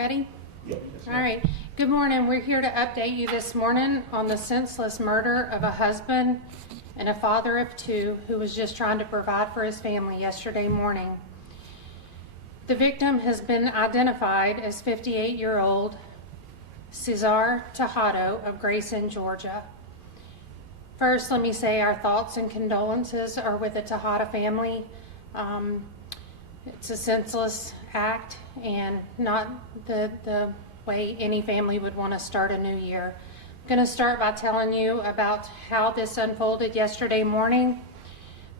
Ready? Yes, All right. Good morning. We're here to update you this morning on the senseless murder of a husband and a father of two who was just trying to provide for his family yesterday morning. The victim has been identified as 58-year-old Cesar Tejado of Grayson, Georgia. First, let me say our thoughts and condolences are with the Tejada family. It's a senseless act and not the way any family would want to start a new year. I'm going to start by telling you about how this unfolded yesterday morning.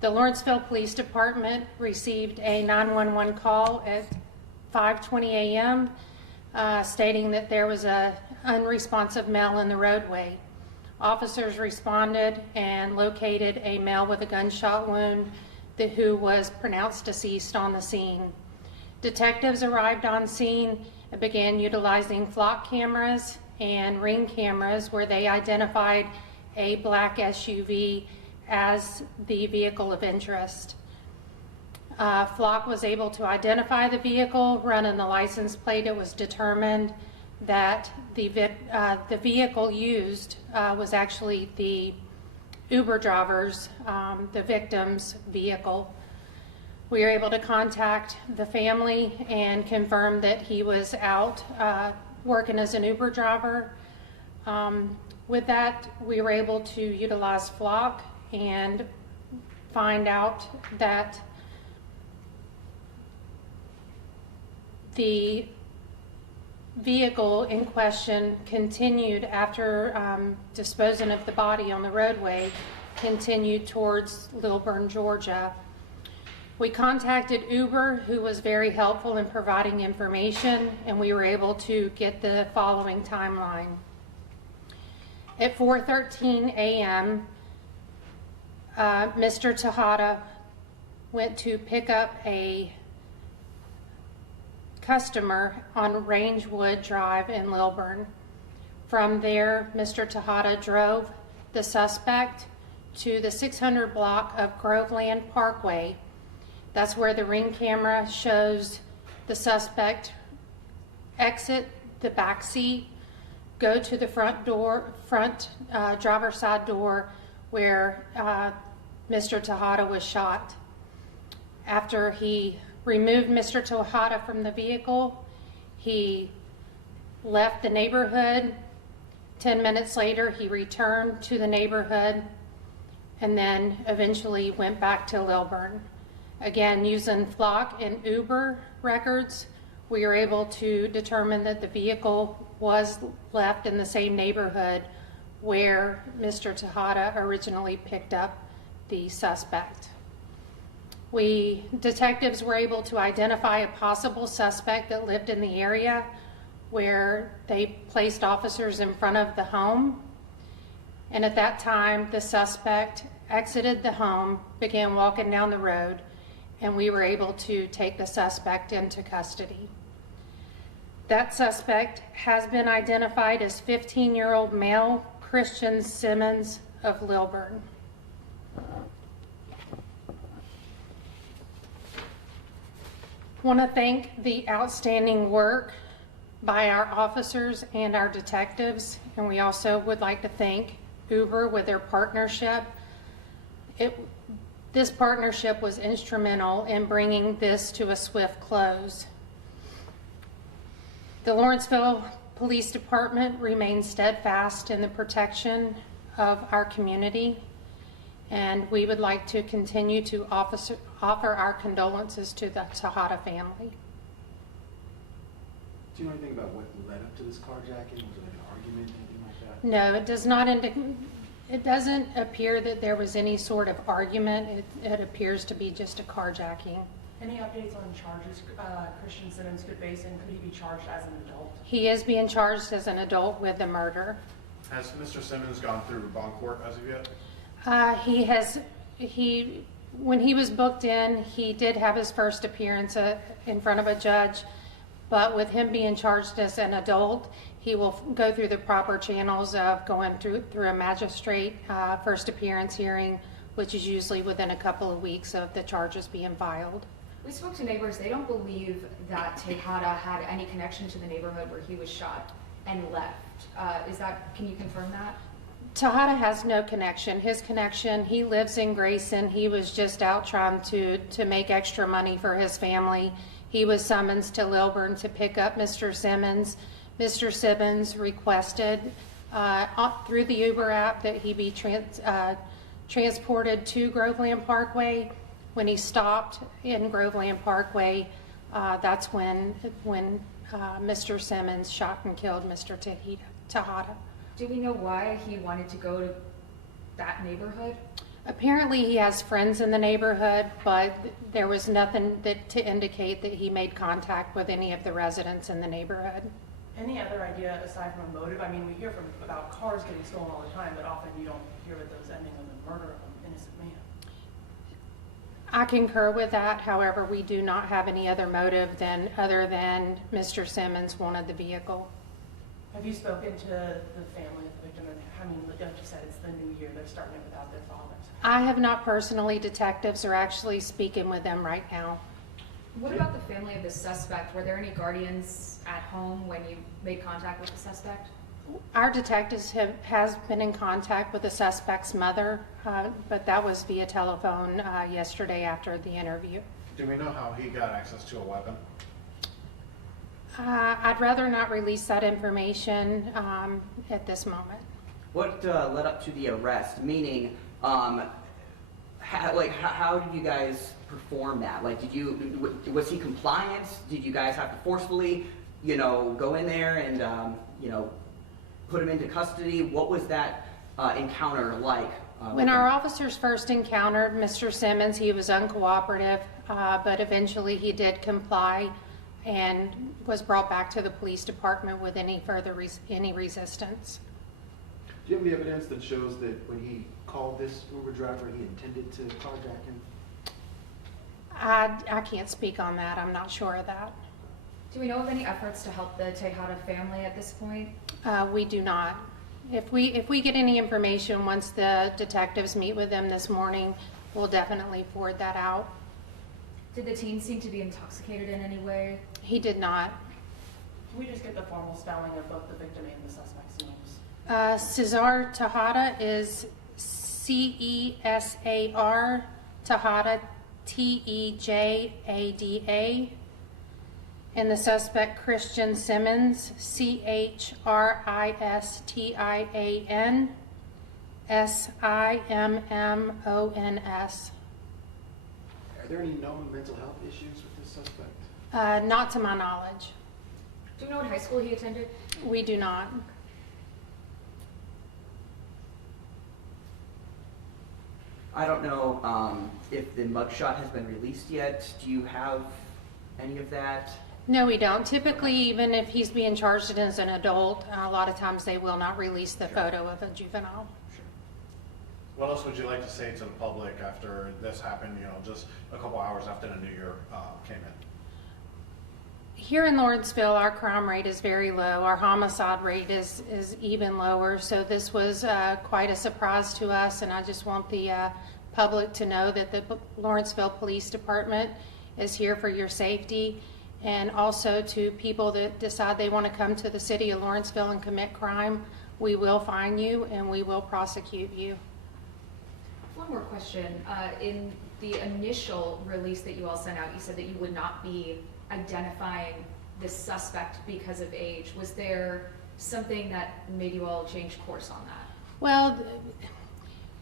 The Lawrenceville Police Department received a 911 call at 5:20 a.m. Stating that there was an unresponsive male in the roadway. Officers responded and located a male with a gunshot wound who was pronounced deceased on the scene. Detectives arrived on scene and began utilizing flock cameras and ring cameras where they identified a black SUV as the vehicle of interest. Flock was able to identify the vehicle, running the license plate. It was determined that the vehicle used was actually the Uber driver's, the victim's vehicle. We were able to contact the family and confirm that he was out working as an Uber driver. With that, we were able to utilize Flock and find out that the vehicle in question continued after disposing of the body on the roadway, continued towards Lilburn, Georgia. We contacted Uber, who was very helpful in providing information, and we were able to get the following timeline. At 4:13 a.m., Mr. Tejada went to pick up a customer on Rangewood Drive in Lilburn. From there, Mr. Tejada drove the suspect to the 600 block of Groveland Parkway. That's where the ring camera shows the suspect exit the back seat, go to the front driver's side door where Mr. Tejada was shot. After he removed Mr. Tejada from the vehicle, he left the neighborhood. 10 minutes later, he returned to the neighborhood and then eventually went back to Lilburn. Again, using Flock and Uber records, we were able to determine that the vehicle was left in the same neighborhood where Mr. Tejada originally picked up the suspect. Detectives were able to identify a possible suspect that lived in the area, where they placed officers in front of the home. And at that time, the suspect exited the home, began walking down the road, and we were able to take the suspect into custody. That suspect has been identified as 15-year-old male Christian Simmons of Lilburn. I want to thank the outstanding work by our officers and our detectives, and we also would like to thank Uber with their partnership. This partnership was instrumental in bringing this to a swift close. The Lawrenceville Police Department remains steadfast in the protection of our community, and we would like to continue to offer our condolences to the Tejada family. Do you know anything about what led up to this carjacking? Was it like an argument, anything like that? No, it does not. It doesn't appear that there was any sort of argument. It appears to be just a carjacking. Any updates on charges Christian Simmons could face, and could he be charged as an adult? He is being charged as an adult with the murder. Has Mr. Simmons gone through bond court as of yet? When he was booked in, he did have his first appearance in front of a judge, but with him being charged as an adult, he will go through the proper channels of going through a magistrate first appearance hearing, which is usually within a couple of weeks of the charges being filed. We spoke to neighbors. They don't believe that Tejada had any connection to the neighborhood where he was shot and left. Can you confirm that? Tejada has no connection. His connection, he lives in Grayson. He was just out trying to make extra money for his family. He was summoned to Lilburn to pick up Mr. Simmons. Mr. Simmons requested through the Uber app that he be transported to Groveland Parkway. When he stopped in Groveland Parkway, that's when Mr. Simmons shot and killed Mr. Tejada. Do we know why he wanted to go to that neighborhood? Apparently he has friends in the neighborhood, but there was nothing to indicate that he made contact with any of the residents in the neighborhood. Any other idea aside from a motive? I mean, we hear about cars getting stolen all the time, but often you don't hear of those ending in the murder of an innocent man. I concur with that. However, we do not have any other motive other than Mr. Simmons wanted the vehicle. Have you spoken to the family of the victim? I mean, like you said, it's the new year. They're starting it without their fathers. I have not personally. Detectives are actually speaking with them right now. What about the family of the suspect? Were there any guardians at home when you made contact with the suspect? Our detectives has been in contact with the suspect's mother, but that was via telephone yesterday after the interview. Do we know how he got access to a weapon? I'd rather not release that information at this moment. What led up to the arrest? Meaning, how did you guys perform that? Like, was he compliant? Did you guys have to forcefully, go in there and, put him into custody? What was that encounter like? When our officers first encountered Mr. Simmons, he was uncooperative, but eventually he did comply and was brought back to the police department with any further any resistance. Do you have any evidence that shows that when he called this Uber driver, he intended to carjack him? I can't speak on that. I'm not sure of that. Do we know of any efforts to help the Tejada family at this point? We do not. If we get any information once the detectives meet with them this morning, we'll definitely forward that out. Did the teen seem to be intoxicated in any way? He did not. Can we just get the formal spelling of both the victim and the suspect's names? Cesar Tejada is Cesar Tejada, Tejada, and the suspect Christian Simmons, Christian Simmons. Are there any known mental health issues with this suspect? Not to my knowledge. Do you know what high school he attended? We do not. I don't know if the mugshot has been released yet. Do you have any of that? No, we don't. Typically, even if he's being charged as an adult, a lot of times they will not release the photo of a juvenile. What else would you like to say to the public after this happened, just a couple hours after the new year came in? Here in Lawrenceville, our crime rate is very low. Our homicide rate is even lower. So this was quite a surprise to us, and I just want the public to know that the Lawrenceville Police Department is here for your safety, and also to people that decide they want to come to the city of Lawrenceville and commit crime. We will find you and we will prosecute you. One more question. In the initial release that you all sent out, you said that you would not be identifying the suspect because of age. Was there something that made you all change course on that? Well,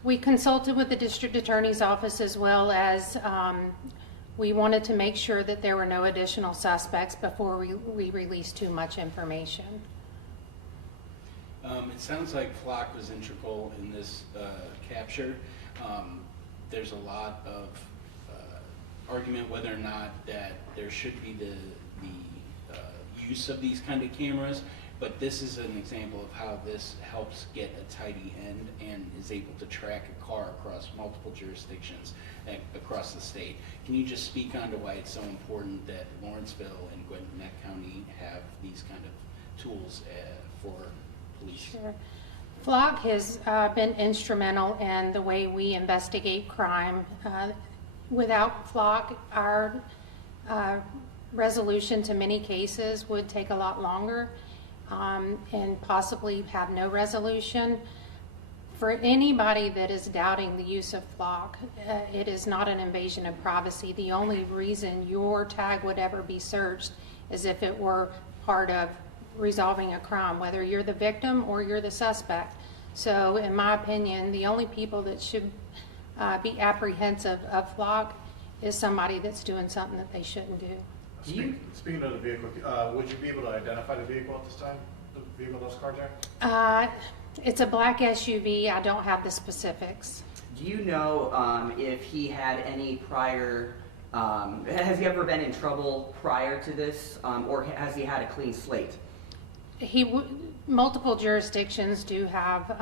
we consulted with the district attorney's office as well as we wanted to make sure that there were no additional suspects before we released too much information. It sounds like Flock was integral in this capture. There's a lot of argument whether or not that there should be the use of these kind of cameras, but this is an example of how this helps get a tidy end and is able to track a car across multiple jurisdictions across the state. Can you just speak on to why it's so important that Lawrenceville and Gwinnett County have these kind of tools for police? Sure. Flock has been instrumental in the way we investigate crime. Without Flock, our resolution to many cases would take a lot longer, and possibly have no resolution. For anybody that is doubting the use of flock, it is not an invasion of privacy. The only reason your tag would ever be searched is if it were part of resolving a crime, whether you're the victim or you're the suspect. So in my opinion, the only people that should be apprehensive of flock is somebody that's doing something that they shouldn't do. Speaking of the vehicle, would you be able to identify the vehicle at this time? The vehicle that was carjacked? It's a black SUV. I don't have the specifics. Do you know if he had any prior, has he ever been in trouble prior to this, or has he had a clean slate? Multiple jurisdictions do have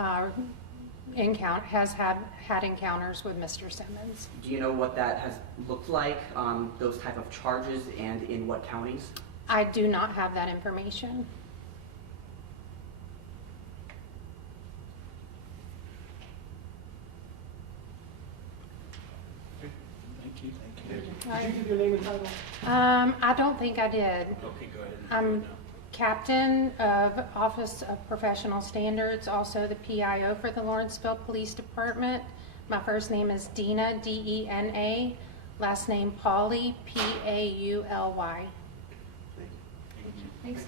has had encounters with Mr. Simmons. Do you know what that has looked like, those type of charges, and in what counties? I do not have that information. Thank you. Did you give your name and title? I don't think I did. Okay, go ahead. I'm captain of Office of Professional Standards, also the PIO for the Lawrenceville Police Department. My first name is Dina, D-E-N-A. Last name Pauly, P-A-U-L-Y. Thanks.